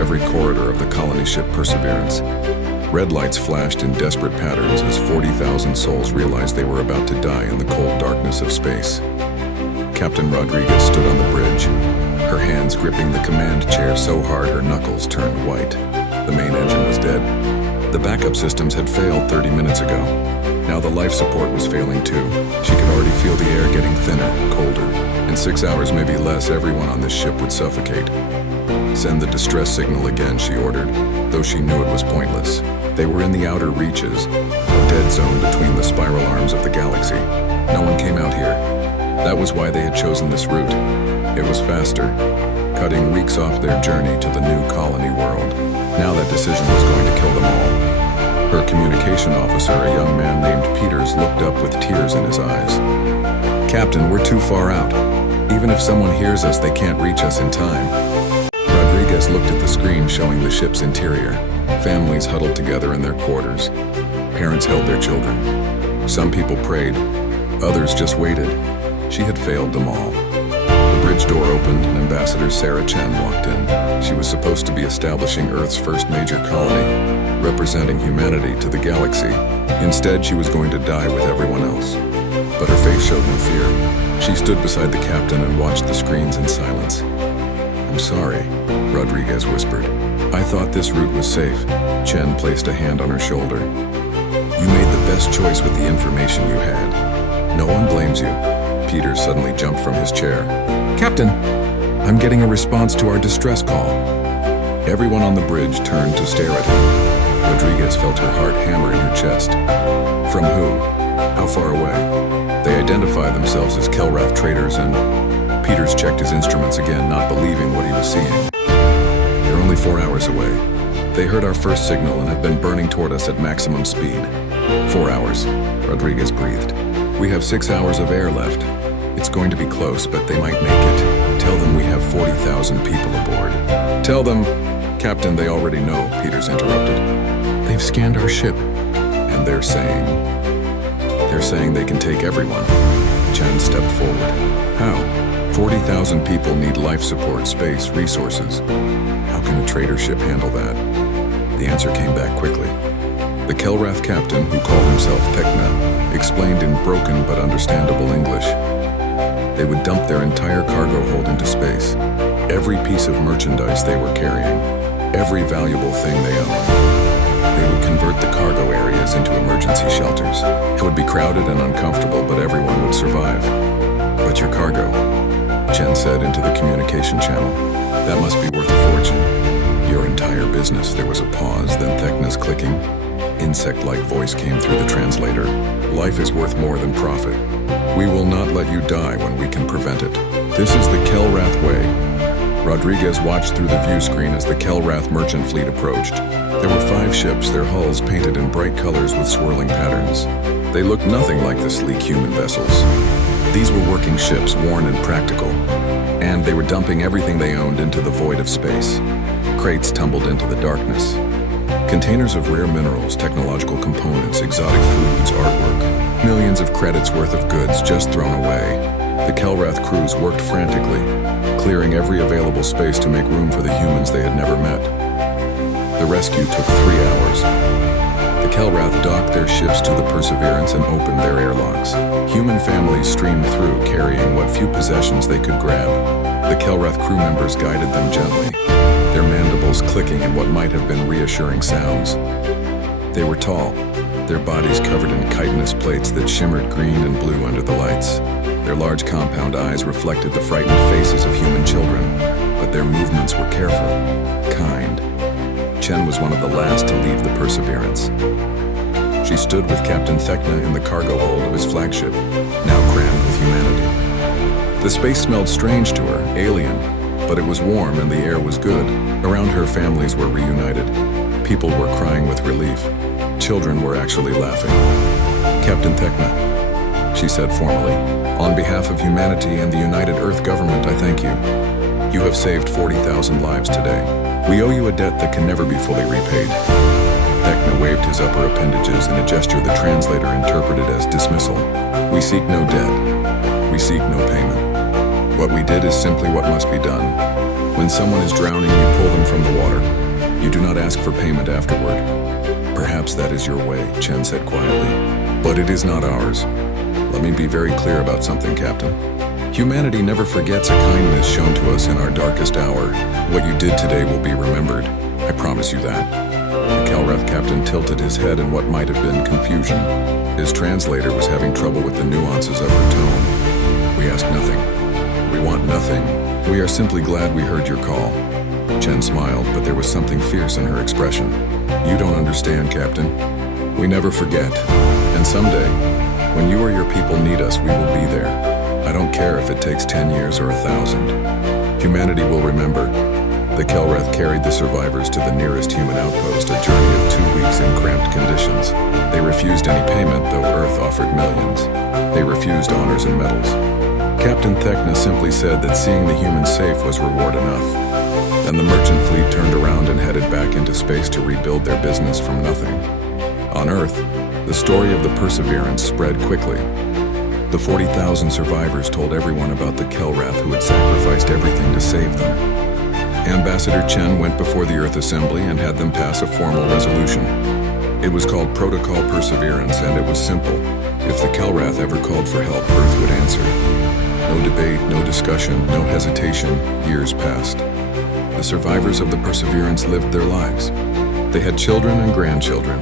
every corridor of the colony ship Perseverance. Red lights flashed in desperate patterns as 40,000 souls realized they were about to die in the cold darkness of space. Captain Rodriguez stood on the bridge, her hands gripping the command chair so hard her knuckles turned white. The main engine was dead. The backup systems had failed 30 minutes ago. Now the life support was failing too. She could already feel the air getting thinner, colder. In 6 hours, maybe less, everyone on this ship would suffocate. Send the distress signal again, she ordered, though she knew it was pointless. They were in the outer reaches, a dead zone between the spiral arms of the galaxy. No one came out here. That was why they had chosen this route. It was faster, cutting weeks off their journey to the new colony world. Now that decision was going to kill them all. Her communication officer, a young man named Peters, looked up with tears in his eyes. "Captain, we're too far out. Even if someone hears us, they can't reach us in time." Rodriguez looked at the screen showing the ship's interior. Families huddled together in their quarters. Parents held their children. Some people prayed, others just waited. She had failed them all. The bridge door opened and Ambassador Sarah Chen walked in. She was supposed to be establishing Earth's first major colony, representing humanity to the galaxy. Instead, she was going to die with everyone else. But her face showed no fear. She stood beside the captain and watched the screens in silence. "I'm sorry," Rodriguez whispered. "I thought this route was safe." Chen placed a hand on her shoulder. "You made the best choice with the information you had. No one blames you." Peter suddenly jumped from his chair. "Captain, I'm getting a response to our distress call." Everyone on the bridge turned to stare at him. Rodriguez felt her heart hammer in her chest. From who? How far away? They identify themselves as Kelrath traders, and Peters checked his instruments again, not believing what he was seeing. "They're only 4 hours away. They heard our first signal and have been burning toward us at maximum speed." 4 hours, Rodriguez breathed. "We have 6 hours of air left. It's going to be close, but they might make it. Tell them we have 40,000 people aboard." "Tell them..." "Captain, they already know," Peters interrupted. "They've scanned our ship." "And they're saying..." "They're saying they can take everyone." Chen stepped forward. "How? 40,000 people need life support, space, resources. How can a trader ship handle that?" The answer came back quickly. The Kelrath captain, who called himself Tekna, explained in broken but understandable English. They would dump their entire cargo hold into space. Every piece of merchandise they were carrying, every valuable thing they owned. They would convert the cargo areas into emergency shelters. It would be crowded and uncomfortable, but everyone would survive. "But your cargo," Chen said into the communication channel. "That must be worth a fortune." "Your entire business." There was a pause, then Tekna's clicking, insect-like voice came through the translator. "Life is worth more than profit. We will not let you die when we can prevent it. This is the Kelrath way." Rodriguez watched through the view screen as the Kelrath merchant fleet approached. There were 5 ships, their hulls painted in bright colors with swirling patterns. They looked nothing like the sleek human vessels. These were working ships, worn and practical, and they were dumping everything they owned into the void of space. Crates tumbled into the darkness. Containers of rare minerals, technological components, exotic foods, artwork. Millions of credits worth of goods just thrown away. The Kelrath crews worked frantically, clearing every available space to make room for the humans they had never met. The rescue took 3 hours. The Kelrath docked their ships to the Perseverance and opened their airlocks. Human families streamed through, carrying what few possessions they could grab. The Kelrath crew members guided them gently, their mandibles clicking in what might have been reassuring sounds. They were tall, their bodies covered in chitinous plates that shimmered green and blue under the lights. Their large compound eyes reflected the frightened faces of human children, but their movements were careful, kind. Chen was one of the last to leave the Perseverance. She stood with Captain Tekna in the cargo hold of his flagship, now crammed with humanity. The space smelled strange to her, alien, but it was warm and the air was good. Around her, families were reunited. People were crying with relief. Children were actually laughing. "Captain Tekna," she said formally, "on behalf of humanity and the United Earth government, I thank you. You have saved 40,000 lives today. We owe you a debt that can never be fully repaid." Tekna waved his upper appendages in a gesture the translator interpreted as dismissal. "We seek no debt. We seek no payment. What we did is simply what must be done. When someone is drowning, you pull them from the water. You do not ask for payment afterward. Perhaps that is your way, Chen said quietly. But it is not ours. Let me be very clear about something, Captain. Humanity never forgets a kindness shown to us in our darkest hour. What you did today will be remembered. I promise you that. The Kelrath captain tilted his head in what might have been confusion. His translator was having trouble with the nuances of her tone. We ask nothing. We want nothing. We are simply glad we heard your call. Chen smiled, but there was something fierce in her expression. You don't understand, Captain. We never forget. And someday, when you or your people need us, we will be there. I don't care if it takes 10 years or 1,000. Humanity will remember. The Kelrath carried the survivors to the nearest human outpost, a journey of 2 weeks in cramped conditions. They refused any payment, though Earth offered millions. They refused honors and medals. Captain Thekna simply said that seeing the humans safe was reward enough. Then the merchant fleet turned around and headed back into space to rebuild their business from nothing. On Earth, the story of the Perseverance spread quickly. The 40,000 survivors told everyone about the Kelrath who had sacrificed everything to save them. Ambassador Chen went before the Earth Assembly and had them pass a formal resolution. It was called Protocol Perseverance, and it was simple. If the Kelrath ever called for help, Earth would answer. No debate, no discussion, no hesitation. Years passed. The survivors of the Perseverance lived their lives. They had children and grandchildren.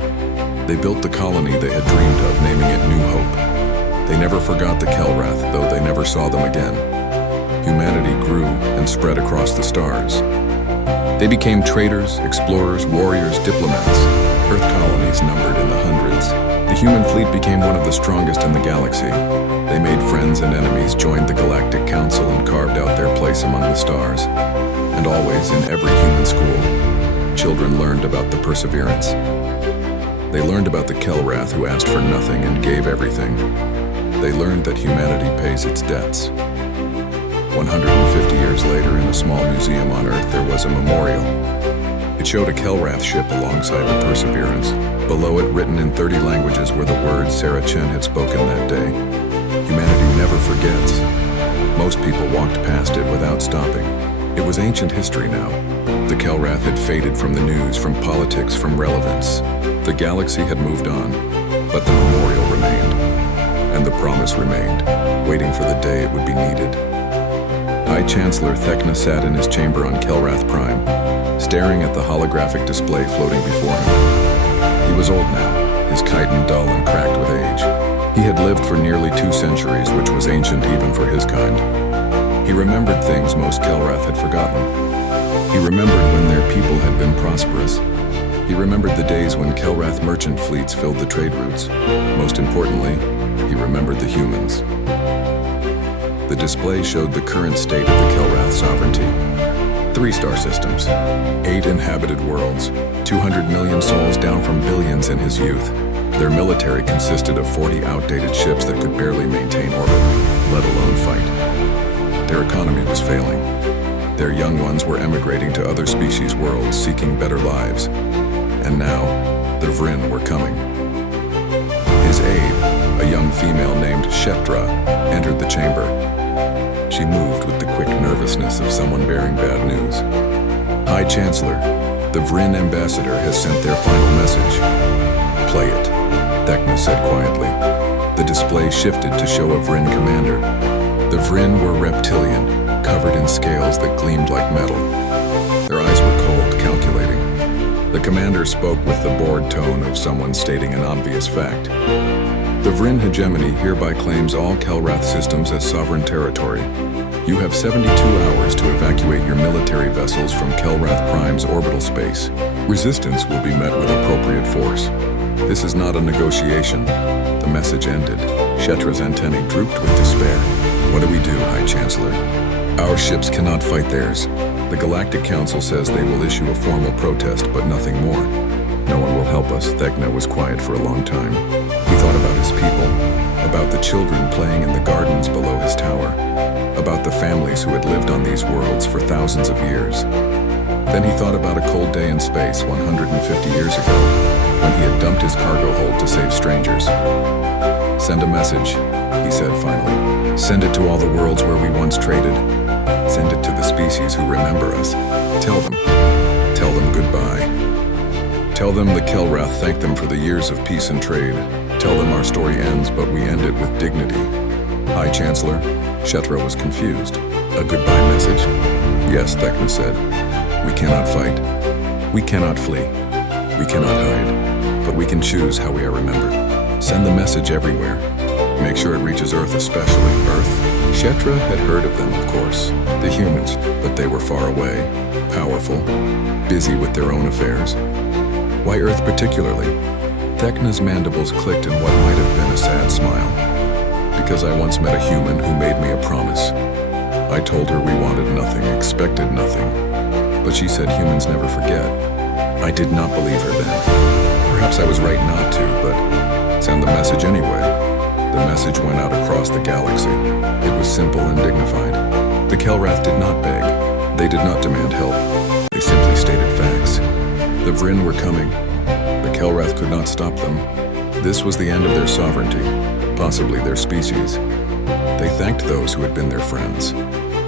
They built the colony they had dreamed of, naming it New Hope. They never forgot the Kelrath, though they never saw them again. Humanity grew and spread across the stars. They became traders, explorers, warriors, diplomats. Earth colonies numbered in the hundreds. The human fleet became one of the strongest in the galaxy. They made friends and enemies, joined the Galactic Council, and carved out their place among the stars. And always, in every human school, children learned about the Perseverance. They learned about the Kelrath who asked for nothing and gave everything. They learned that humanity pays its debts. 150 years later, in a small museum on Earth, there was a memorial. It showed a Kelrath ship alongside the Perseverance. Below it, written in 30 languages, were the words Sarah Chen had spoken that day. Humanity never forgets. Most people walked past it without stopping. It was ancient history now. The Kelrath had faded from the news, from politics, from relevance. The galaxy had moved on, but the memorial remained. And the promise remained, waiting for the day it would be needed. High Chancellor Thekna sat in his chamber on Kelrath Prime, staring at the holographic display floating before him. He was old now, his chitin dull and cracked with age. He had lived for nearly 2 centuries, which was ancient even for his kind. He remembered things most Kelrath had forgotten. He remembered when their people had been prosperous. He remembered the days when Kelrath merchant fleets filled the trade routes. Most importantly, he remembered the humans. The display showed the current state of the Kelrath sovereignty. 3 star systems, 8 inhabited worlds, 200 million souls down from billions in his youth. Their military consisted of 40 outdated ships that could barely maintain orbit, let alone fight. Their economy was failing. Their young ones were emigrating to other species' worlds, seeking better lives. And now, the Vrin were coming. His aide, a young female named Shetra, entered the chamber. She moved with the quick nervousness of someone bearing bad news. High Chancellor, the Vrin ambassador has sent their final message. Play it, Thekna said quietly. The display shifted to show a Vrin commander. The Vrin were reptilian, covered in scales that gleamed like metal. Their eyes were cold, calculating. The commander spoke with the bored tone of someone stating an obvious fact. The Vrin hegemony hereby claims all Kelrath systems as sovereign territory. You have 72 hours to evacuate your military vessels from Kelrath Prime's orbital space. Resistance will be met with appropriate force. This is not a negotiation. The message ended. Shetra's antennae drooped with despair. What do we do, High Chancellor? Our ships cannot fight theirs. The Galactic Council says they will issue a formal protest, but nothing more. No one will help us. Thekna was quiet for a long time. He thought about his people, about the children playing in the gardens below his tower, about the families who had lived on these worlds for thousands of years. Then he thought about a cold day in space 150 years ago, when he had dumped his cargo hold to save strangers. Send a message, he said finally. Send it to all the worlds where we once traded. Send it to the species who remember us. Tell them goodbye. Tell them the Kelrath thanked them for the years of peace and trade. Tell them our story ends, but we end it with dignity. High Chancellor, Shetra was confused. A goodbye message? Yes, Thecna said. We cannot fight. We cannot flee. We cannot hide. But we can choose how we are remembered. Send the message everywhere. Make sure it reaches Earth especially. Earth? Shetra had heard of them, of course. The humans, but they were far away, powerful, busy with their own affairs. Why Earth particularly? Thecna's mandibles clicked in what might have been a sad smile. Because I once met a human who made me a promise. I told her we wanted nothing, expected nothing. But she said humans never forget. I did not believe her then. Perhaps I was right not to, but send the message anyway. The message went out across the galaxy. It was simple and dignified. The Kelrath did not beg. They did not demand help. They simply stated facts. The Vryn were coming. The Kelrath could not stop them. This was the end of their sovereignty, possibly their species. They thanked those who had been their friends.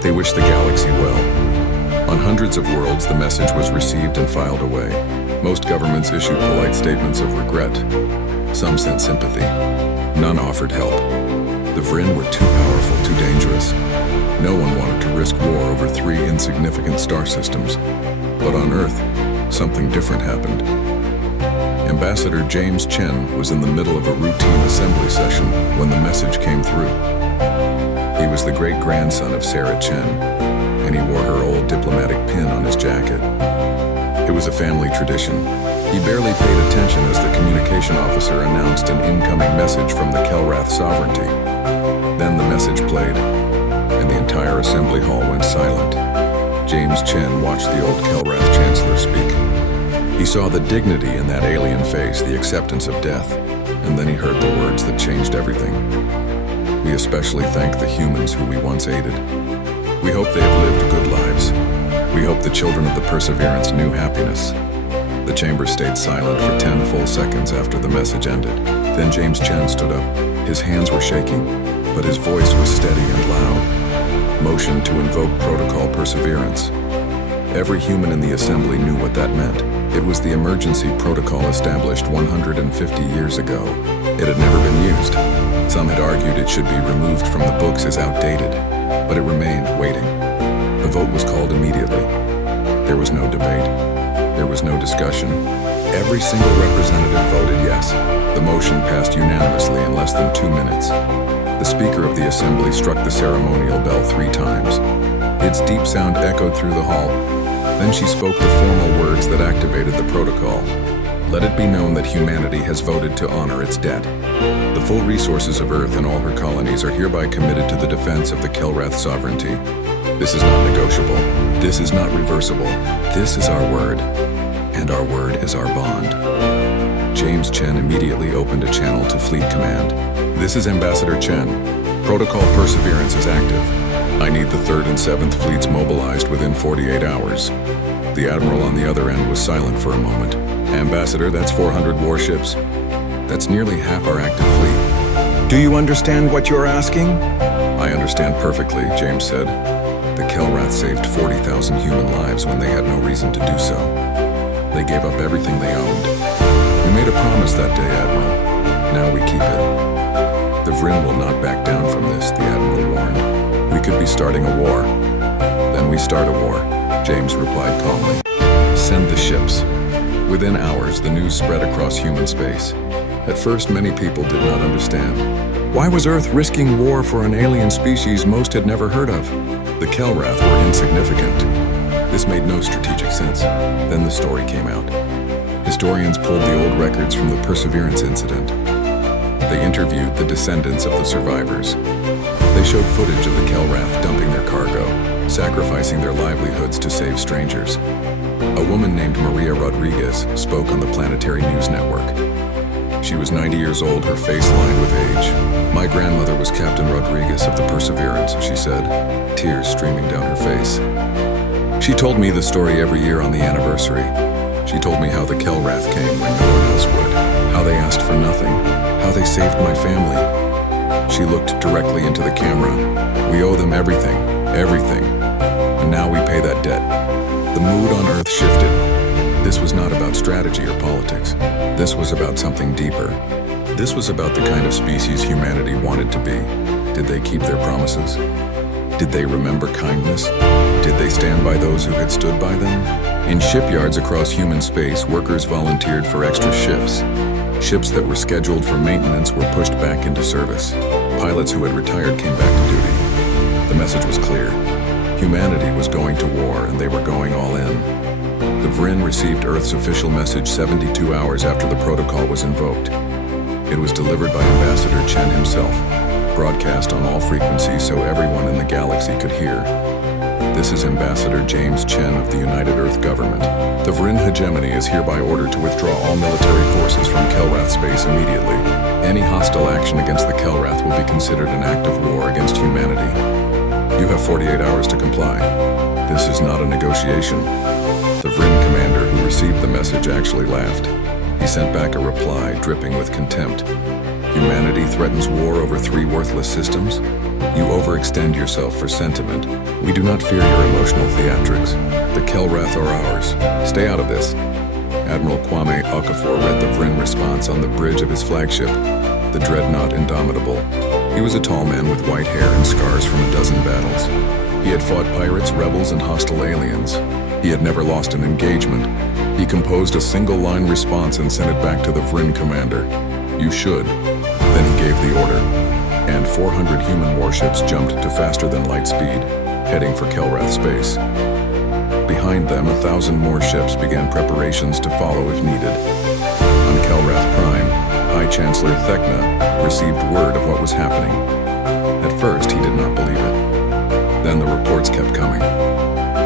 They wished the galaxy well. On hundreds of worlds, the message was received and filed away. Most governments issued polite statements of regret. Some sent sympathy. None offered help. The Vryn were too powerful, too dangerous. No one wanted to risk war over 3 insignificant star systems. But on Earth, something different happened. Ambassador James Chen was in the middle of a routine assembly session when the message came through. He was the great-grandson of Sarah Chen, and he wore her old diplomatic pin on his jacket. It was a family tradition. He barely paid attention as the communication officer announced an incoming message from the Kelrath sovereignty. Then the message played, and the entire assembly hall went silent. James Chen watched the old Kelrath chancellor speak. He saw the dignity in that alien face, the acceptance of death, and then he heard the words that changed everything. We especially thank the humans who we once aided. We hope they have lived good lives. We hope the children of the Perseverance knew happiness. The chamber stayed silent for 10 full seconds after the message ended. Then James Chen stood up. His hands were shaking, but his voice was steady and loud. Motion to invoke Protocol Perseverance. Every human in the assembly knew what that meant. It was the emergency protocol established 150 years ago. It had never been used. Some had argued it should be removed from the books as outdated, but it remained waiting. The vote was called immediately. There was no debate. There was no discussion. Every single representative voted yes. The motion passed unanimously in less than 2 minutes. The Speaker of the Assembly struck the ceremonial bell 3 times. Its deep sound echoed through the hall. Then she spoke the formal words that activated the protocol. Let it be known that humanity has voted to honor its debt. The full resources of Earth and all her colonies are hereby committed to the defense of the Kelrath sovereignty. This is not negotiable. This is not reversible. This is our word, and our word is our bond. James Chen immediately opened a channel to Fleet Command. This is Ambassador Chen. Protocol Perseverance is active. I need the 3rd and 7th Fleets mobilized within 48 hours. The Admiral on the other end was silent for a moment. Ambassador, that's 400 warships. That's nearly half our active fleet. Do you understand what you're asking? I understand perfectly, James said. The Kelrath saved 40,000 human lives when they had no reason to do so. They gave up everything they owned. We made a promise that day, Admiral. Now we keep it. The Vryn will not back down from this, the Admiral warned. We could be starting a war. Then we start a war, James replied calmly. Send the ships. Within hours, the news spread across human space. At first, many people did not understand. Why was Earth risking war for an alien species most had never heard of? The Kelrath were insignificant. This made no strategic sense. Then the story came out. Historians pulled the old records from the Perseverance incident. They interviewed the descendants of the survivors. They showed footage of the Kelrath dumping their cargo, sacrificing their livelihoods to save strangers. A woman named Maria Rodriguez spoke on the Planetary News Network. She was 90 years old, her face lined with age. My grandmother was Captain Rodriguez of the Perseverance, she said, tears streaming down her face. She told me the story every year on the anniversary. She told me how the Kelrath came when no one else would, how they asked for nothing, how they saved my family. She looked directly into the camera. We owe them everything, everything. and now we pay that debt. The mood on Earth shifted. This was not about strategy or politics. This was about something deeper. This was about the kind of species humanity wanted to be. Did they keep their promises? Did they remember kindness? Did they stand by those who had stood by them? In shipyards across human space, workers volunteered for extra shifts. Ships that were scheduled for maintenance were pushed back into service. Pilots who had retired came back to duty. The message was clear. Humanity was going to war, and they were going all in. The Vrin received Earth's official message 72 hours after the protocol was invoked. It was delivered by Ambassador Chen himself, broadcast on all frequencies so everyone in the galaxy could hear. This is Ambassador James Chen of the United Earth Government. The Vrin hegemony is hereby ordered to withdraw all military forces from Kelrath space immediately. Any hostile action against the Kelrath will be considered an act of war against humanity. You have 48 hours to comply. This is not a negotiation. The Vrin commander who received the message actually laughed. He sent back a reply dripping with contempt. Humanity threatens war over 3 worthless systems? You overextend yourself for sentiment. We do not fear your emotional theatrics. The Kelrath are ours. Stay out of this. Admiral Kwame Okafor read the Vrin response on the bridge of his flagship, the Dreadnought Indomitable. He was a tall man with white hair and scars from a dozen battles. He had fought pirates, rebels, and hostile aliens. He had never lost an engagement. He composed a single-line response and sent it back to the Vrin commander. You should. Then he gave the order, and 400 human warships jumped to faster-than-light speed, heading for Kelrath space. Behind them, 1,000 more ships began preparations to follow if needed. On Kelrath Prime, High Chancellor Thekna received word of what was happening. At first, he did not believe it. Then the reports kept coming.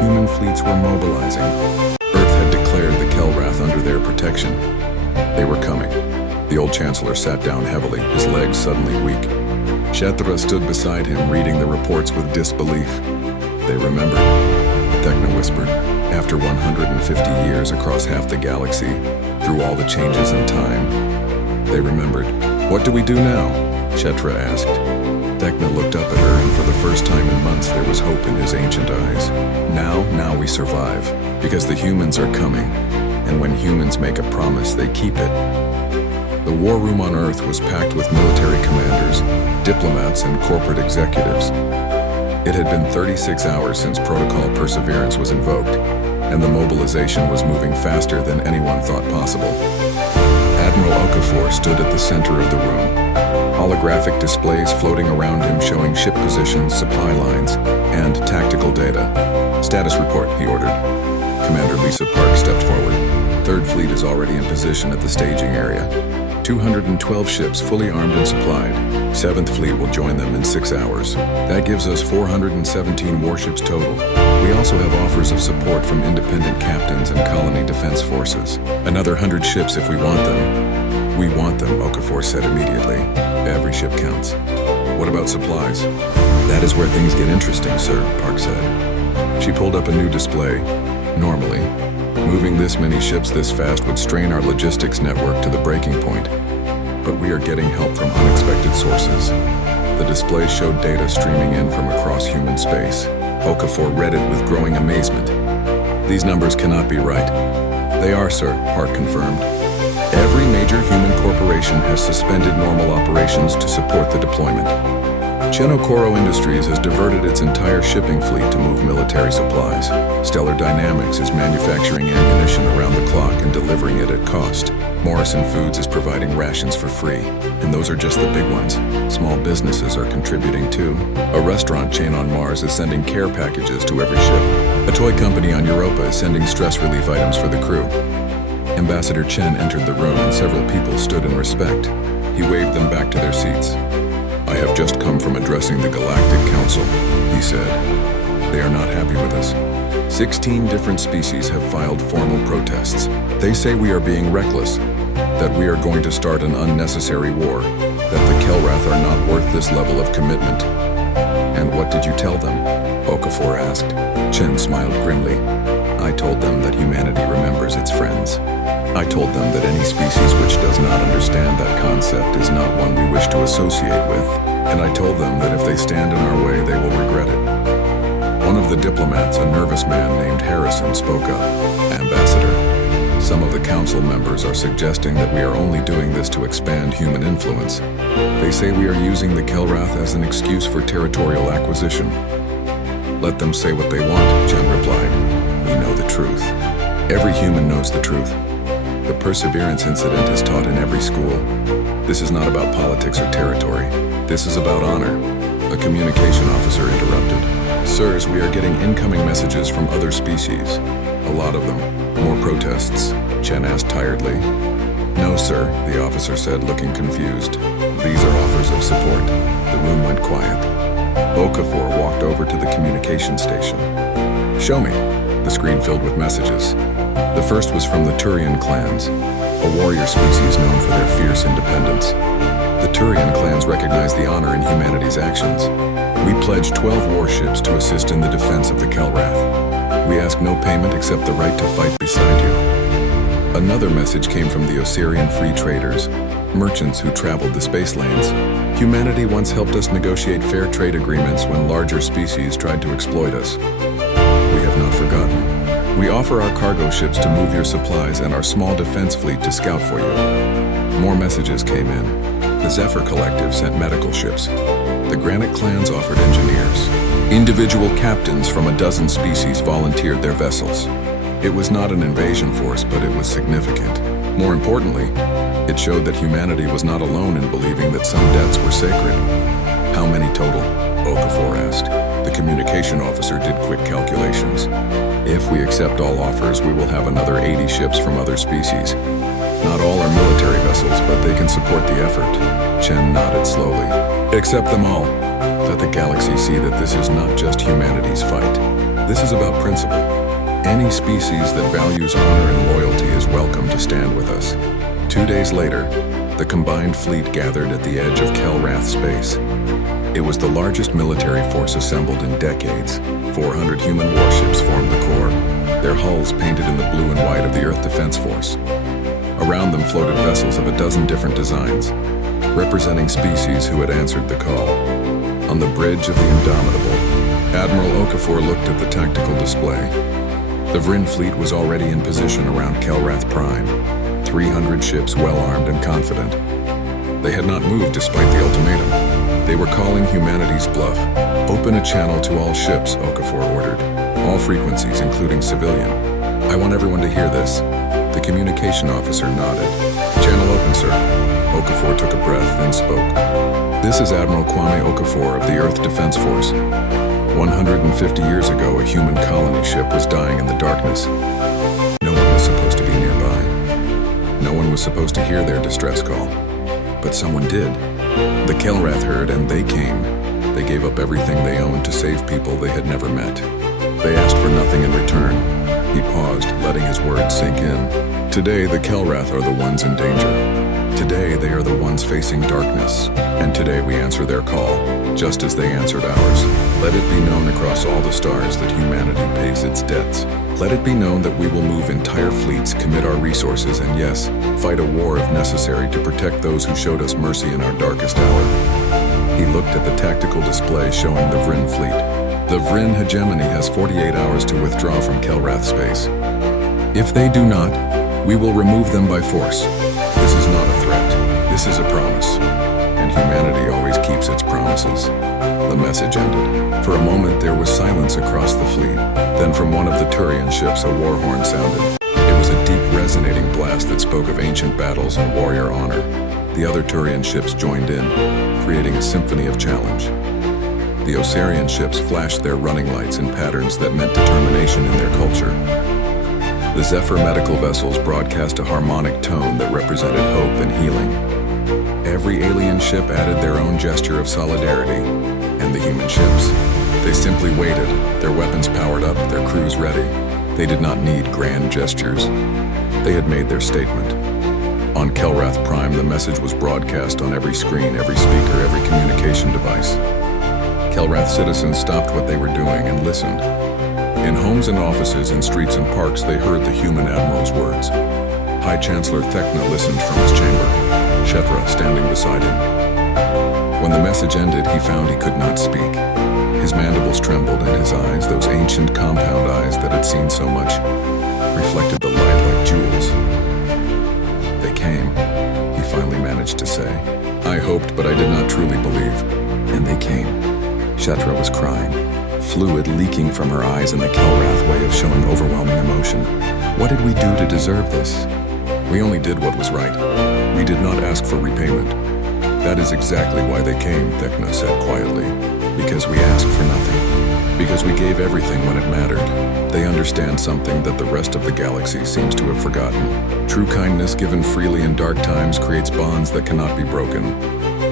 Human fleets were mobilizing. Earth had declared the Kelrath under their protection. They were coming. The old Chancellor sat down heavily, his legs suddenly weak. Kshetra stood beside him, reading the reports with disbelief. They remembered, Thekna whispered. After 150 years across half the galaxy, through all the changes in time, they remembered. What do we do now? Kshetra asked. Thekna looked up at her, and for the first time in months there was hope in his ancient eyes. Now we survive, because the humans are coming, and when humans make a promise, they keep it. The war room on Earth was packed with military commanders, diplomats, and corporate executives. It had been 36 hours since Protocol Perseverance was invoked, and the mobilization was moving faster than anyone thought possible. Admiral Okafor stood at the center of the room. Holographic displays floating around him showing ship positions, supply lines, and tactical data. Status report, he ordered. Commander Lisa Park stepped forward. 3rd Fleet is already in position at the staging area. 212 ships fully armed and supplied. 7th Fleet will join them in 6 hours. That gives us 417 warships total. We also have offers of support from independent captains and colony defense forces. Another 100 ships if we want them. We want them, Okafor said immediately. Every ship counts. What about supplies? That is where things get interesting, sir, Park said. She pulled up a new display. Normally, moving this many ships this fast would strain our logistics network to the breaking point. But we are getting help from unexpected sources. The display showed data streaming in from across human space. Okafor read it with growing amazement. These numbers cannot be right. They are, sir, Park confirmed. Every major human corporation has suspended normal operations to support the deployment. Chenokoro Industries has diverted its entire shipping fleet to move military supplies. Stellar Dynamics is manufacturing ammunition around the clock and delivering it at cost. Morrison Foods is providing rations for free. And those are just the big ones. Small businesses are contributing too. A restaurant chain on Mars is sending care packages to every ship. A toy company on Europa is sending stress relief items for the crew. Ambassador Chen entered the room and several people stood in respect. He waved them back to their seats. I have just come from addressing the Galactic Council, he said. They are not happy with us. 16 different species have filed formal protests. They say we are being reckless, that we are going to start an unnecessary war, that the Kelrath are not worth this level of commitment. And what did you tell them? Okafor asked. Chen smiled grimly. I told them that humanity remembers its friends. I told them that any species which does not understand that concept is not one we wish to associate with, and I told them that if they stand in our way, they will regret it. One of the diplomats, a nervous man named Harrison, spoke up. Ambassador, some of the council members are suggesting that we are only doing this to expand human influence. They say we are using the Kelrath as an excuse for territorial acquisition. Let them say what they want, Chen replied. We know the truth. Every human knows the truth. The Perseverance incident is taught in every school. This is not about politics or territory. This is about honor. A communication officer interrupted. Sirs, we are getting incoming messages from other species. A lot of them. More protests, Chen asked tiredly. No, sir, the officer said, looking confused. These are offers of support. The room went quiet. Okafor walked over to the communication station. Show me. The screen filled with messages. The first was from the Turian clans, a warrior species known for their fierce independence. The Turian clans recognize the honor in humanity's actions. We pledge 12 warships to assist in the defense of the Kelrath. We ask no payment except the right to fight beside you. Another message came from the Osirian free traders, merchants who traveled the space lanes. Humanity once helped us negotiate fair trade agreements when larger species tried to exploit us. We have not forgotten. We offer our cargo ships to move your supplies and our small defense fleet to scout for you. More messages came in. The Zephyr Collective sent medical ships. The Granite clans offered engineers. Individual captains from a dozen species volunteered their vessels. It was not an invasion force, but it was significant. More importantly, it showed that humanity was not alone in believing that some debts were sacred. How many total? Okafor asked. The communication officer did quick calculations. If we accept all offers, we will have another 80 ships from other species. Not all are military vessels, but they can support the effort. Chen nodded slowly. Accept them all. Let the galaxy see that this is not just humanity's fight. This is about principle. Any species that values honor and loyalty is welcome to stand with us. 2 days later, the combined fleet gathered at the edge of Kelrath space. It was the largest military force assembled in decades. 400 human warships formed the core, their hulls painted in the blue and white of the Earth Defense Force. Around them floated vessels of a dozen different designs, representing species who had answered the call. On the bridge of the Indomitable, Admiral Okafor looked at the tactical display. The Vryn fleet was already in position around Kelrath Prime, 300 ships well-armed and confident. They had not moved despite the ultimatum. They were calling humanity's bluff. Open a channel to all ships, Okafor ordered. All frequencies, including civilian. I want everyone to hear this. The communication officer nodded. Channel open, sir. Okafor took a breath, then spoke. This is Admiral Kwame Okafor of the Earth Defense Force. 150 years ago, a human colony ship was dying in the darkness. No one was supposed to be nearby. No one was supposed to hear their distress call. But someone did. The Kelrath heard, and they came. They gave up everything they owned to save people they had never met. They asked for nothing in return. He paused, letting his words sink in. Today, the Kelrath are the ones in danger. Today, they are the ones facing darkness. And today, we answer their call, just as they answered ours. Let it be known across all the stars that humanity pays its debts. Let it be known that we will move entire fleets, commit our resources, and yes, fight a war if necessary to protect those who showed us mercy in our darkest hour. He looked at the tactical display showing the Vryn fleet. The Vryn hegemony has 48 hours to withdraw from Kelrath space. If they do not, we will remove them by force. This is not a threat. This is a promise. And humanity always keeps its promises. The message ended. For a moment, there was silence across the fleet. Then from one of the Turian ships, a war horn sounded. It was a deep, resonating blast that spoke of ancient battles and warrior honor. The other Turian ships joined in, creating a symphony of challenge. The Osirian ships flashed their running lights in patterns that meant determination in their culture. The Zephyr medical vessels broadcast a harmonic tone that represented hope and healing. Every alien ship added their own gesture of solidarity, and the human ships, they simply waited, their weapons powered up, their crews ready. They did not need grand gestures. They had made their statement. On Kelrath Prime, the message was broadcast on every screen, every speaker, every communication device. Kelrath citizens stopped what they were doing and listened. In homes and offices, in streets and parks, they heard the human admiral's words. High Chancellor Thekna listened from his chamber, Shetra standing beside him. When the message ended, he found he could not speak. His mandibles trembled and his eyes, those ancient compound eyes that had seen so much, reflected the light like jewels. They came, he finally managed to say. I hoped, but I did not truly believe. And they came. Shatra was crying, fluid leaking from her eyes in the Kelrath way of showing overwhelming emotion. What did we do to deserve this? We only did what was right. We did not ask for repayment. That is exactly why they came, Thecna said quietly. Because we asked for nothing. Because we gave everything when it mattered. They understand something that the rest of the galaxy seems to have forgotten. True kindness given freely in dark times creates bonds that cannot be broken.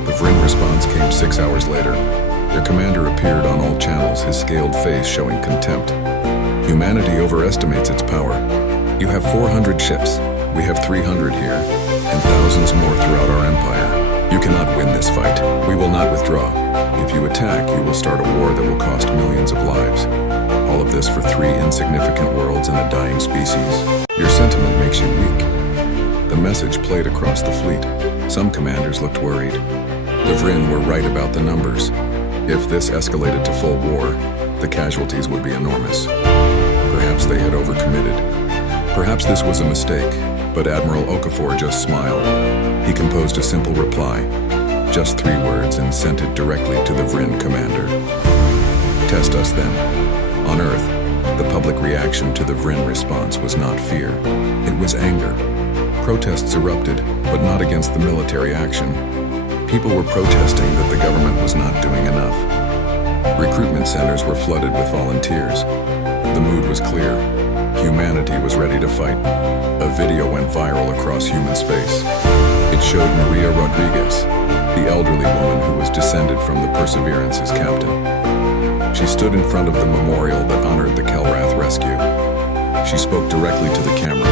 The Vryn response came 6 hours later. Their commander appeared on all channels, his scaled face showing contempt. Humanity overestimates its power. You have 400 ships. We have 300 here, and thousands more throughout our empire. You cannot win this fight. We will not withdraw. If you attack, you will start a war that will cost millions of lives. All of this for 3 insignificant worlds and a dying species. Your sentiment makes you weak. The message played across the fleet. Some commanders looked worried. The Vryn were right about the numbers. If this escalated to full war, the casualties would be enormous. Perhaps they had overcommitted. Perhaps this was a mistake, but Admiral Okafor just smiled. He composed a simple reply, just 3 words, and sent it directly to the Vryn commander. Test us then. On Earth, the public reaction to the Vryn response was not fear. It was anger. Protests erupted, but not against the military action. People were protesting that the government was not doing enough. Recruitment centers were flooded with volunteers. The mood was clear. Humanity was ready to fight. A video went viral across human space. It showed Maria Rodriguez, the elderly woman who was descended from the Perseverance's captain. She stood in front of the memorial that honored the Kelrath rescue. She spoke directly to the camera,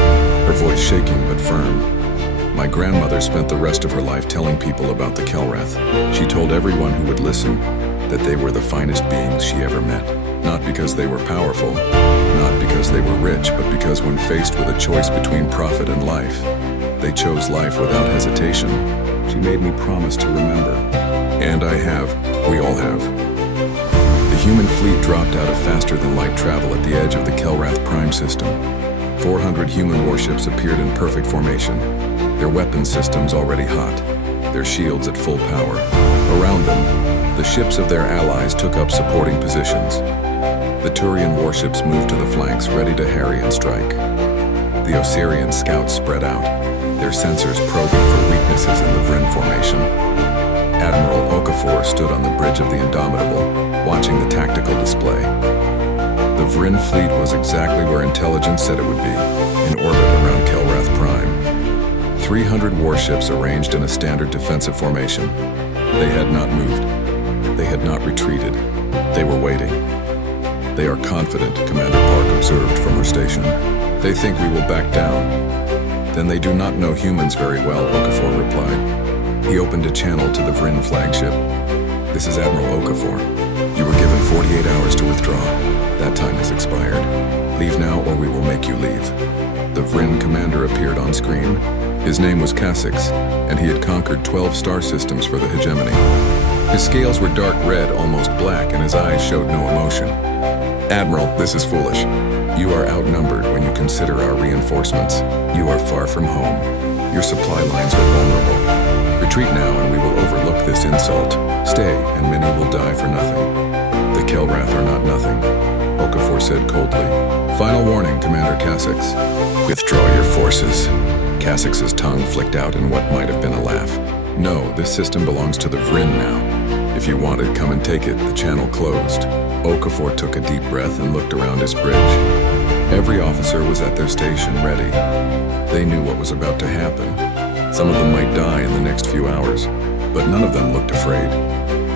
her voice shaking but firm. My grandmother spent the rest of her life telling people about the Kelrath. She told everyone who would listen that they were the finest beings she ever met. Not because they were powerful, not because they were rich, but because when faced with a choice between profit and life, they chose life without hesitation. She made me promise to remember. And I have. We all have. The human fleet dropped out of faster-than-light travel at the edge of the Kelrath Prime system. 400 human warships appeared in perfect formation, their weapon systems already hot, their shields at full power. Around them, the ships of their allies took up supporting positions. The Turian warships moved to the flanks, ready to harry and strike. The Osirian scouts spread out, their sensors probing for weaknesses in the Vryn formation. Admiral Okafor stood on the bridge of the Indomitable, watching the tactical display. The Vryn fleet was exactly where intelligence said it would be, in orbit around Kelrath Prime. 300 warships arranged in a standard defensive formation. They had not moved. They had not retreated. They were waiting. They are confident, Commander Park observed from her station. They think we will back down. Then they do not know humans very well, Okafor replied. He opened a channel to the Vryn flagship. This is Admiral Okafor. You were given 48 hours to withdraw. That time has expired. Leave now or we will make you leave. The Vryn commander appeared on screen. His name was Kasix, and he had conquered 12 star systems for the hegemony. His scales were dark red, almost black, and his eyes showed no emotion. Admiral, this is foolish. You are outnumbered when you consider our reinforcements. You are far from home. Your supply lines are vulnerable. Retreat now and we will overlook this insult. Stay, and many will die for nothing. The Kelrath are not nothing, Okafor said coldly. Final warning, Commander Kasix. Withdraw your forces. Kasix's tongue flicked out in what might have been a laugh. No, this system belongs to the Vryn now. If you want it, come and take it. The channel closed. Okafor took a deep breath and looked around his bridge. Every officer was at their station, ready. They knew what was about to happen. Some of them might die in the next few hours, but none of them looked afraid.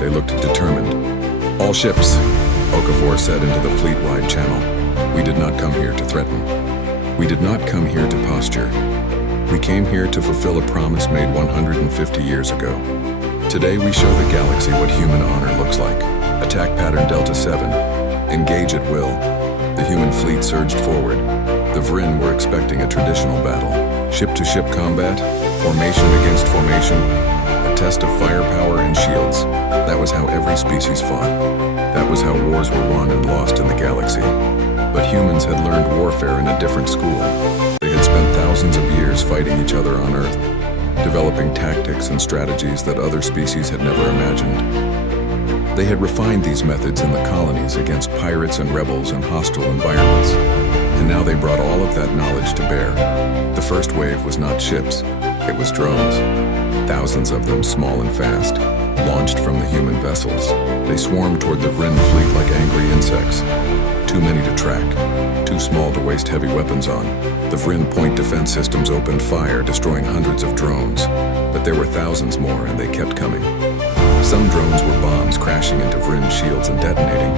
They looked determined. All ships, Okafor said into the fleet-wide channel. We did not come here to threaten. We did not come here to posture. We came here to fulfill a promise made 150 years ago. Today we show the galaxy what human honor looks like. Attack pattern Delta 7. Engage at will. The human fleet surged forward. The Vryn were expecting a traditional battle. Ship-to-ship combat? Formation against formation, a test of firepower and shields. That was how every species fought. That was how wars were won and lost in the galaxy. But humans had learned warfare in a different school. They had spent thousands of years fighting each other on Earth, developing tactics and strategies that other species had never imagined. They had refined these methods in the colonies against pirates and rebels in hostile environments. And now they brought all of that knowledge to bear. The first wave was not ships, it was drones. Thousands of them, small and fast, launched from the human vessels. They swarmed toward the Vryn fleet like angry insects. Too many to track, too small to waste heavy weapons on. The Vryn point defense systems opened fire, destroying hundreds of drones. But there were thousands more, and they kept coming. Some drones were bombs crashing into Vryn shields and detonating.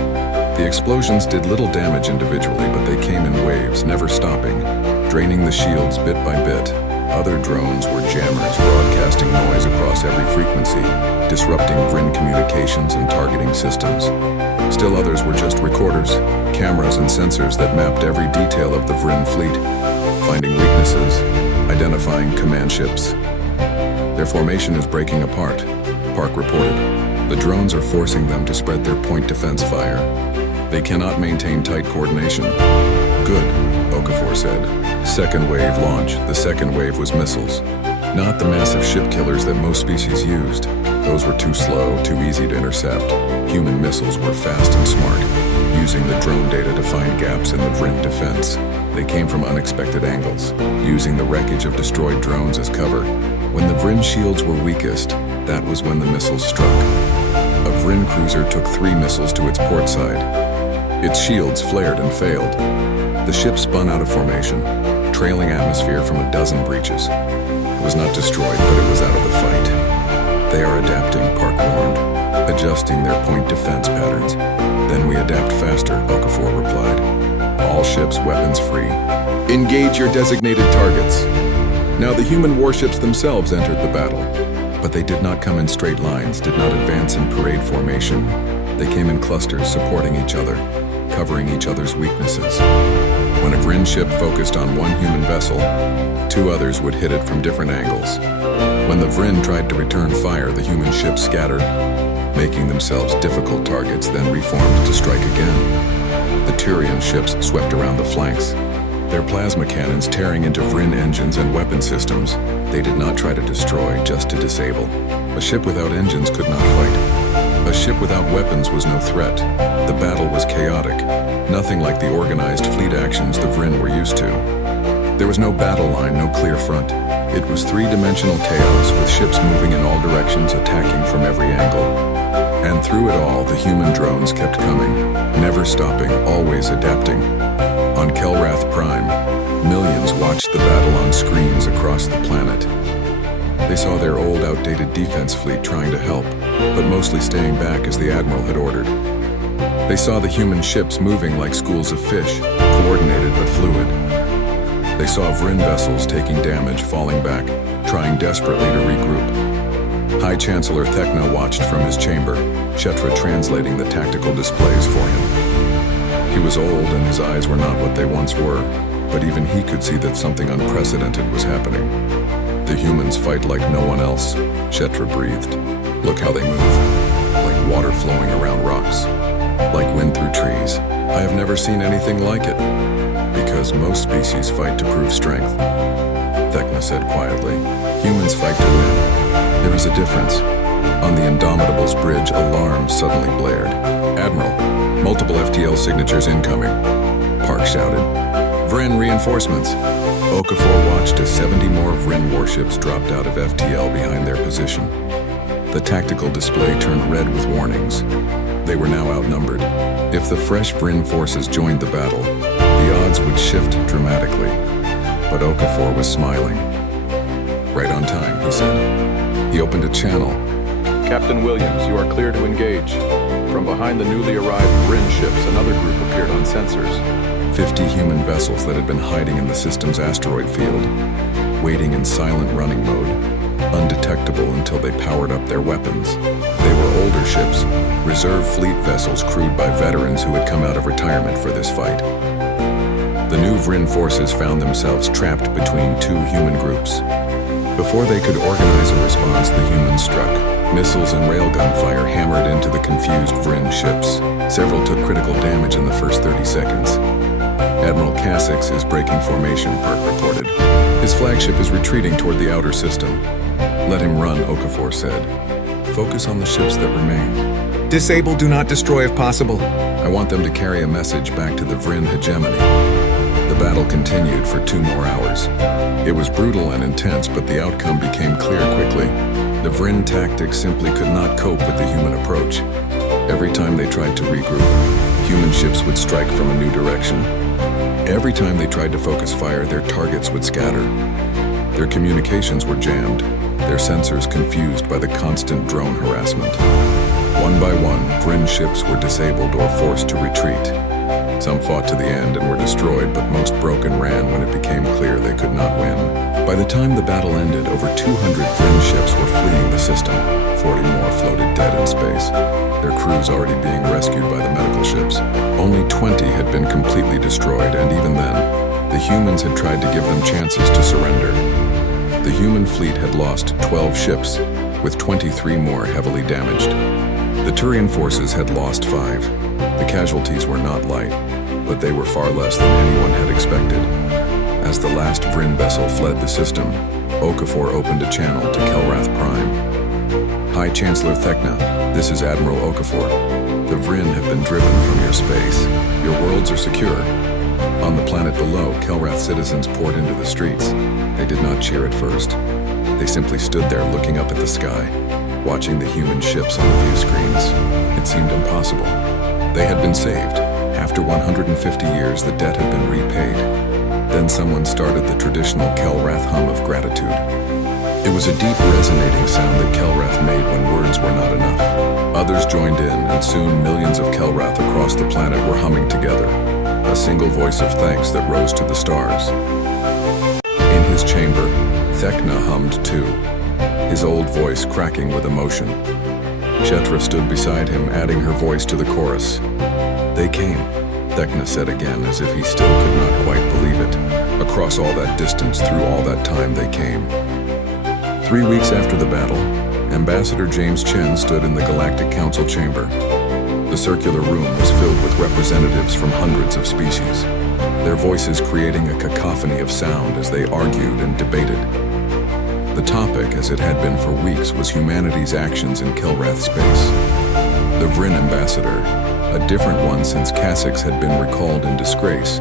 The explosions did little damage individually, but they came in waves, never stopping, draining the shields bit by bit. Other drones were jammers, broadcasting noise across every frequency, disrupting Vryn communications and targeting systems. Still others were just recorders, cameras and sensors that mapped every detail of the Vryn fleet, finding weaknesses, identifying command ships. Their formation is breaking apart, Park reported. The drones are forcing them to spread their point defense fire. They cannot maintain tight coordination. Good, Okafor said. Second wave launch. The second wave was missiles. Not the massive ship killers that most species used. Those were too slow, too easy to intercept. Human missiles were fast and smart, using the drone data to find gaps in the Vryn defense. They came from unexpected angles, using the wreckage of destroyed drones as cover. When the Vryn shields were weakest, that was when the missiles struck. A Vryn cruiser took 3 missiles to its port side. Its shields flared and failed. The ship spun out of formation, trailing atmosphere from a dozen breaches. It was not destroyed, but it was out of the fight. They are adapting, Park warned, adjusting their point defense patterns. Then we adapt faster, Okafor replied. All ships weapons free. Engage your designated targets. Now the human warships themselves entered the battle. But they did not come in straight lines, did not advance in parade formation. They came in clusters, supporting each other, covering each other's weaknesses. When a Vryn ship focused on one human vessel, 2 others would hit it from different angles. When the Vryn tried to return fire, the human ships scattered, making themselves difficult targets, then reformed to strike again. The Turian ships swept around the flanks, their plasma cannons tearing into Vryn engines and weapon systems. They did not try to destroy, just to disable. A ship without engines could not fight. A ship without weapons was no threat. The battle was chaotic, nothing like the organized fleet actions the Vryn were used to. There was no battle line, no clear front. It was 3-dimensional chaos, with ships moving in all directions, attacking from every angle. And through it all, the human drones kept coming, never stopping, always adapting. On Kelrath Prime, millions watched the battle on screens across the planet. They saw their old, outdated defense fleet trying to help, but mostly staying back as the Admiral had ordered. They saw the human ships moving like schools of fish, coordinated but fluid. They saw Vryn vessels taking damage, falling back, trying desperately to regroup. High Chancellor Thekna watched from his chamber, Shetra translating the tactical displays for him. He was old and his eyes were not what they once were, but even he could see that something unprecedented was happening. The humans fight like no one else, Shetra breathed. Look how they move, like water flowing around rocks, like wind through trees. I have never seen anything like it, because most species fight to prove strength. Thekna said quietly. Humans fight to win. There is a difference. On the Indomitable's bridge, alarms suddenly blared. Admiral, multiple FTL signatures incoming, Park shouted. Vryn reinforcements. Okafor watched as 70 more Vryn warships dropped out of FTL behind their position. The tactical display turned red with warnings. They were now outnumbered. If the fresh Vryn forces joined the battle, the odds would shift dramatically. But Okafor was smiling. Right on time, he said. He opened a channel. Captain Williams, you are clear to engage. From behind the newly arrived Vryn ships, another group appeared on sensors. 50 human vessels that had been hiding in the system's asteroid field, waiting in silent running mode, undetectable until they powered up their weapons. They were older ships, reserve fleet vessels crewed by veterans who had come out of retirement for this fight. The new Vrin forces found themselves trapped between two human groups. Before they could organize a response, the humans struck. Missiles and railgun fire hammered into the confused Vrin ships. Several took critical damage in the first 30 seconds. Admiral Kasich is breaking formation, Park reported. His flagship is retreating toward the outer system. Let him run, Okafor said. Focus on the ships that remain. Disable, do not destroy if possible. I want them to carry a message back to the Vrin hegemony. The battle continued for 2 more hours. It was brutal and intense, but the outcome became clear quickly. The Vrin tactics simply could not cope with the human approach. Every time they tried to regroup, human ships would strike from a new direction. Every time they tried to focus fire, their targets would scatter. Their communications were jammed, their sensors confused by the constant drone harassment. One by one, Vrin ships were disabled or forced to retreat. Some fought to the end and were destroyed, but most broke and ran when it became clear they could not win. By the time the battle ended, over 200 Vrin ships were fleeing the system. 40 more floated dead in space, their crews already being rescued by the medical ships. Only 20 had been completely destroyed, and even then, the humans had tried to give them chances to surrender. The human fleet had lost 12 ships, with 23 more heavily damaged. The Turian forces had lost 5. The casualties were not light, but they were far less than anyone had expected. As the last Vrin vessel fled the system, Okafor opened a channel to Kelrath Prime. High Chancellor Thekna, this is Admiral Okafor. The Vrin have been driven from your space. Your worlds are secure. On the planet below, Kelrath citizens poured into the streets. They did not cheer at first. They simply stood there looking up at the sky, watching the human ships on the view screens. It seemed impossible. They had been saved. After 150 years, the debt had been repaid. Then someone started the traditional Kelrath hum of gratitude. It was a deep, resonating sound that Kelrath made when words were not enough. Others joined in, and soon millions of Kelrath across the planet were humming together, a single voice of thanks that rose to the stars. In his chamber, Thekna hummed too, his old voice cracking with emotion. Shetra stood beside him, adding her voice to the chorus. They came, Thekna said again, as if he still could not quite believe it. Across all that distance, through all that time, they came. 3 weeks after the battle, Ambassador James Chen stood in the Galactic Council chamber. The circular room was filled with representatives from hundreds of species, their voices creating a cacophony of sound as they argued and debated. The topic, as it had been for weeks, was humanity's actions in Kelrath space. The Vrin ambassador, a different one since Kasich had been recalled in disgrace,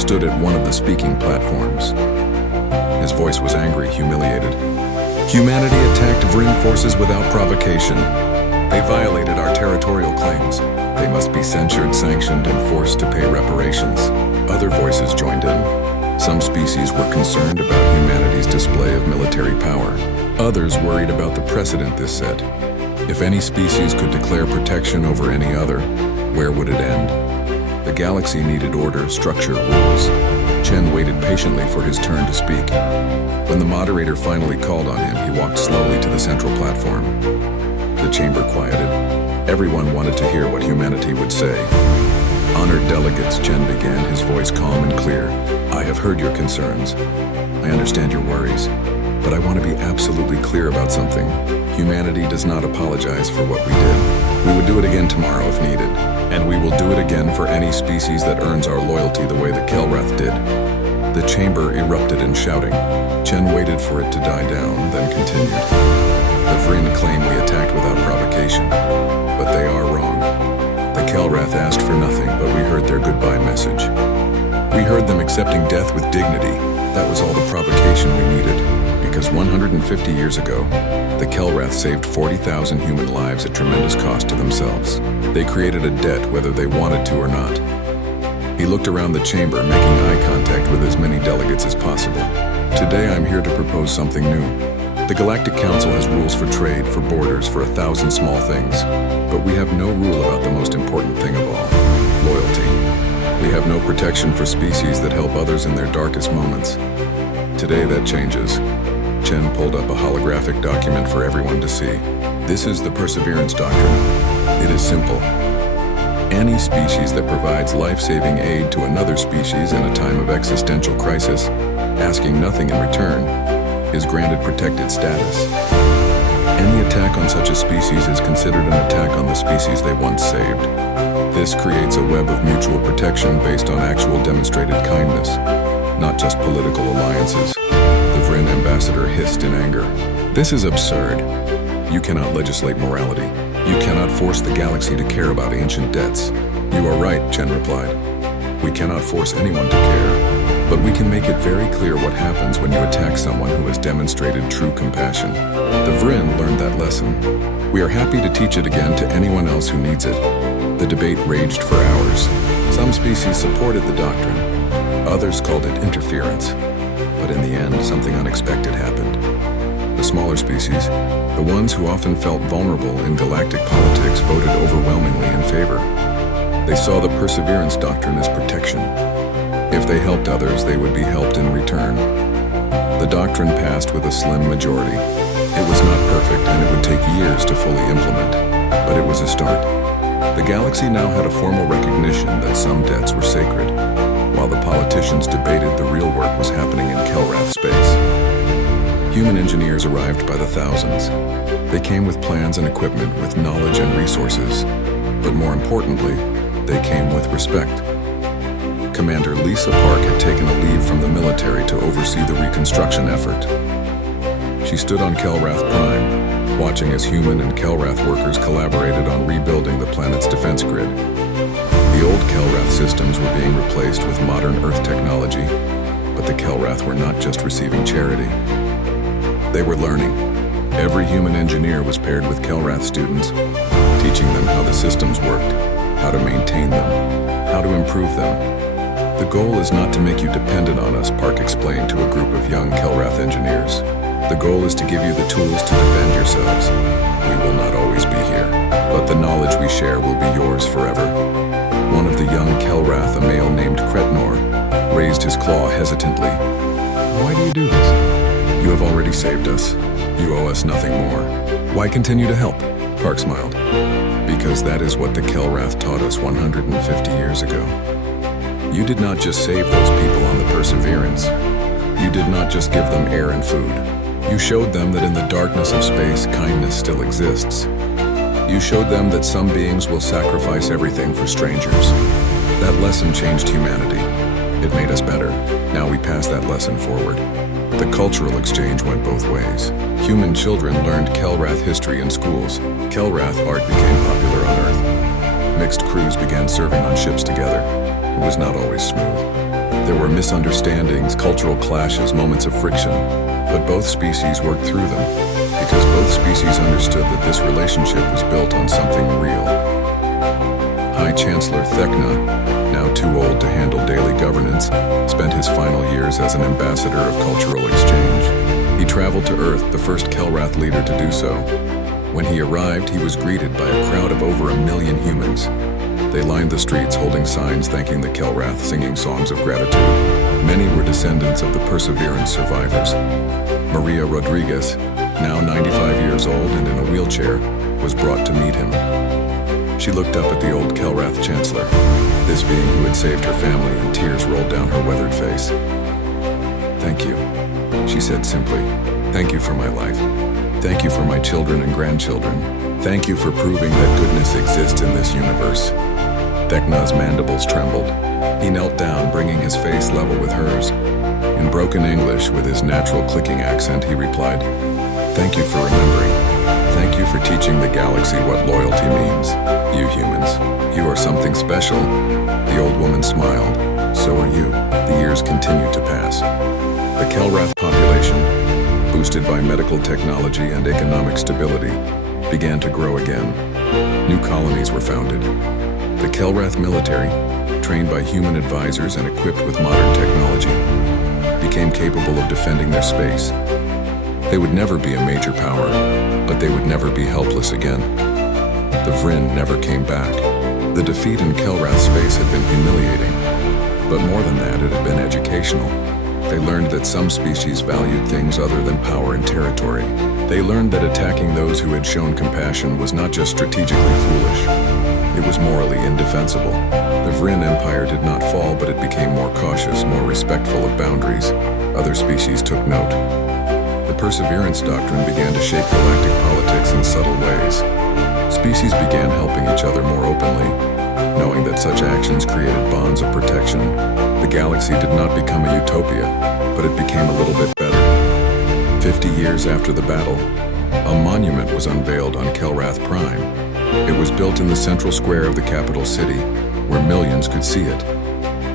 stood at one of the speaking platforms. His voice was angry, humiliated. Humanity attacked Vrin forces without provocation. They violated our territorial claims. They must be censured, sanctioned, and forced to pay reparations. Other voices joined in. Some species were concerned about humanity's display of military power. Others worried about the precedent this set. If any species could declare protection over any other, where would it end? The galaxy needed order, structure, rules. Chen waited patiently for his turn to speak. When the moderator finally called on him, he walked slowly to the central platform. The chamber quieted. Everyone wanted to hear what humanity would say. Honored delegates, Chen began, his voice calm and clear. I have heard your concerns. I understand your worries. But I want to be absolutely clear about something. Humanity does not apologize for what we did. We would do it again tomorrow if needed. And we will do it again for any species that earns our loyalty the way the Kelrath did. The chamber erupted in shouting. Chen waited for it to die down, then continued. The Vrin claim we attacked without provocation, but they are wrong. The Kelrath asked for nothing, but we heard their goodbye message. We heard them accepting death with dignity. That was all the provocation we needed, because 150 years ago, the Kelrath saved 40,000 human lives at tremendous cost to themselves. They created a debt whether they wanted to or not. He looked around the chamber, making eye contact with as many delegates as possible. Today I'm here to propose something new. The Galactic Council has rules for trade, for borders, for 1,000 small things. But we have no rule about the most important thing of all, loyalty. We have no protection for species that help others in their darkest moments. Today that changes. Chen pulled up a holographic document for everyone to see. This is the Perseverance Doctrine. It is simple. Any species that provides life-saving aid to another species in a time of existential crisis, asking nothing in return, is granted protected status. Any attack on such a species is considered an attack on the species they once saved. This creates a web of mutual protection based on actual demonstrated kindness, not just political alliances. The Vryn ambassador hissed in anger. This is absurd. You cannot legislate morality. You cannot force the galaxy to care about ancient debts. You are right, Chen replied. We cannot force anyone to care, but we can make it very clear what happens when you attack someone who has demonstrated true compassion. The Vryn learned that lesson. We are happy to teach it again to anyone else who needs it. The debate raged for hours. Some species supported the doctrine. Others called it interference. But in the end, something unexpected happened. The smaller species, the ones who often felt vulnerable in galactic politics, voted overwhelmingly in favor. They saw the perseverance doctrine as protection. If they helped others, they would be helped in return. The doctrine passed with a slim majority. It was not perfect, and it would take years to fully implement, but it was a start. The galaxy now had a formal recognition that some debts were sacred, while the politicians debated the real work was happening in Kelrath space. Human engineers arrived by the thousands. They came with plans and equipment, with knowledge and resources, but more importantly, they came with respect. Commander Lisa Park had taken a leave from the military to oversee the reconstruction effort. She stood on Kelrath Prime, watching as human and Kelrath workers collaborated on rebuilding the planet's defense grid. The old Kelrath systems were being replaced with modern Earth technology, but the Kelrath were not just receiving charity. They were learning. Every human engineer was paired with Kelrath students, teaching them how the systems worked, how to maintain them, how to improve them. The goal is not to make you dependent on us, Park explained to a group of young Kelrath engineers. The goal is to give you the tools to defend yourselves. We will not always be here, but the knowledge we share will be yours forever. One of the young Kelrath, a male named Kretnor, raised his claw hesitantly. Why do you do this? You have already saved us. You owe us nothing more. Why continue to help? Park smiled. Because that is what the Kelrath taught us 150 years ago. You did not just save those people on the Perseverance. You did not just give them air and food. You showed them that in the darkness of space, kindness still exists. You showed them that some beings will sacrifice everything for strangers. That lesson changed humanity. It made us better. Now we pass that lesson forward. The cultural exchange went both ways. Human children learned Kelrath history in schools. Kelrath art became popular on Earth. Mixed crews began serving on ships together. It was not always smooth. There were misunderstandings, cultural clashes, moments of friction, but both species worked through them because both species understood that this relationship was built on something real. High Chancellor Thekna, now too old to handle daily governance, spent his final years as an ambassador of cultural exchange. He traveled to Earth, the first Kelrath leader to do so. When he arrived, he was greeted by a crowd of over 1 million humans. They lined the streets holding signs thanking the Kelrath, singing songs of gratitude. Many were descendants of the Perseverance survivors. Maria Rodriguez, now 95 years old and in a wheelchair, was brought to meet him. She looked up at the old Kelrath Chancellor, this being who had saved her family, and tears rolled down her weathered face. Thank you, she said simply. Thank you for my life. Thank you for my children and grandchildren. Thank you for proving that goodness exists in this universe. Thekna's mandibles trembled. He knelt down, bringing his face level with hers. In broken English, with his natural clicking accent, he replied, "Thank you for remembering. Thank you for teaching the galaxy what loyalty means. You humans, you are something special." The old woman smiled. So are you. The years continued to pass. The Kelrath population, boosted by medical technology and economic stability, began to grow again. New colonies were founded. The Kelrath military, trained by human advisors and equipped with modern technology, became capable of defending their space. They would never be a major power, but they would never be helpless again. The Vryn never came back. The defeat in Kelrath space had been humiliating, but more than that, it had been educational. They learned that some species valued things other than power and territory. They learned that attacking those who had shown compassion was not just strategically foolish, It was morally indefensible. The Vryn Empire did not fall, but it became more cautious, more respectful of boundaries. Other species took note. The Perseverance Doctrine began to shape galactic politics in subtle ways. Species began helping each other more openly, knowing that such actions created bonds of protection. The galaxy did not become a utopia, but it became a little bit better. 50 years after the battle, a monument was unveiled on Kelrath Prime. It was built in the central square of the capital city, where millions could see it.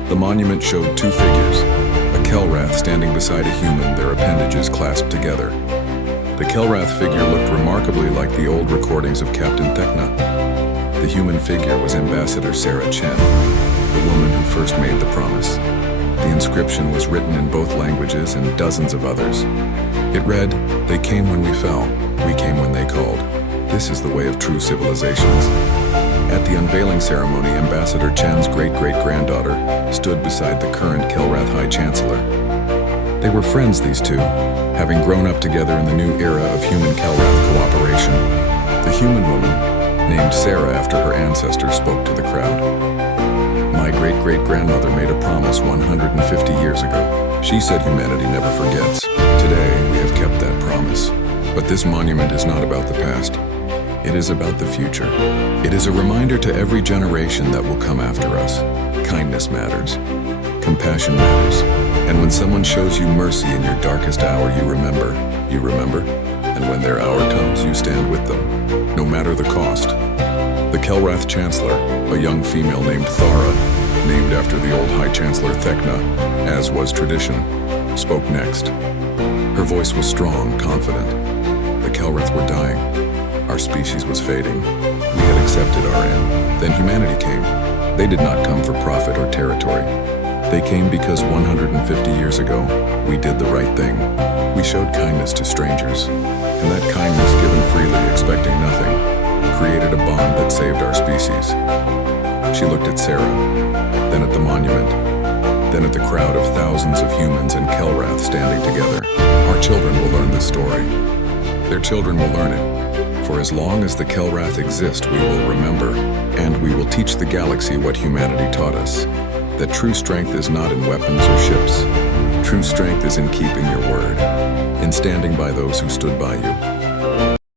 The monument showed two figures, a Kelrath standing beside a human, their appendages clasped together. The Kelrath figure looked remarkably like the old recordings of Captain Thekna. The human figure was Ambassador Sarah Chen, the woman who first made the promise. The inscription was written in both languages and dozens of others. It read, "They came when we fell, we came when they called. This is the way of true civilizations." At the unveiling ceremony, Ambassador Chen's great-great-granddaughter stood beside the current Kelrath High Chancellor. They were friends, these two, having grown up together in the new era of human-Kelrath cooperation. The human woman, named Sarah after her ancestor, spoke to the crowd. "My great-great-grandmother made a promise 150 years ago. She said humanity never forgets. Today, we have kept that promise. But this monument is not about the past. It is about the future. It is a reminder to every generation that will come after us. Kindness matters. Compassion matters. And when someone shows you mercy in your darkest hour, you remember. You remember? And when their hour comes, you stand with them, no matter the cost." The Kelrath Chancellor, a young female named Thara, named after the old High Chancellor Thekna, as was tradition, spoke next. Her voice was strong, confident. The Kelrath were dying. Our species was fading. We had accepted our end. Then humanity came. They did not come for profit or territory. They came because 150 years ago, we did the right thing. We showed kindness to strangers. And that kindness, given freely, expecting nothing, created a bond that saved our species. She looked at Sarah, then at the monument, then at the crowd of thousands of humans in Kelrath standing together. Our children will learn this story. Their children will learn it. For as long as the Kelrath exist, we will remember, and we will teach the galaxy what humanity taught us. That true strength is not in weapons or ships. True strength is in keeping your word, in standing by those who stood by you.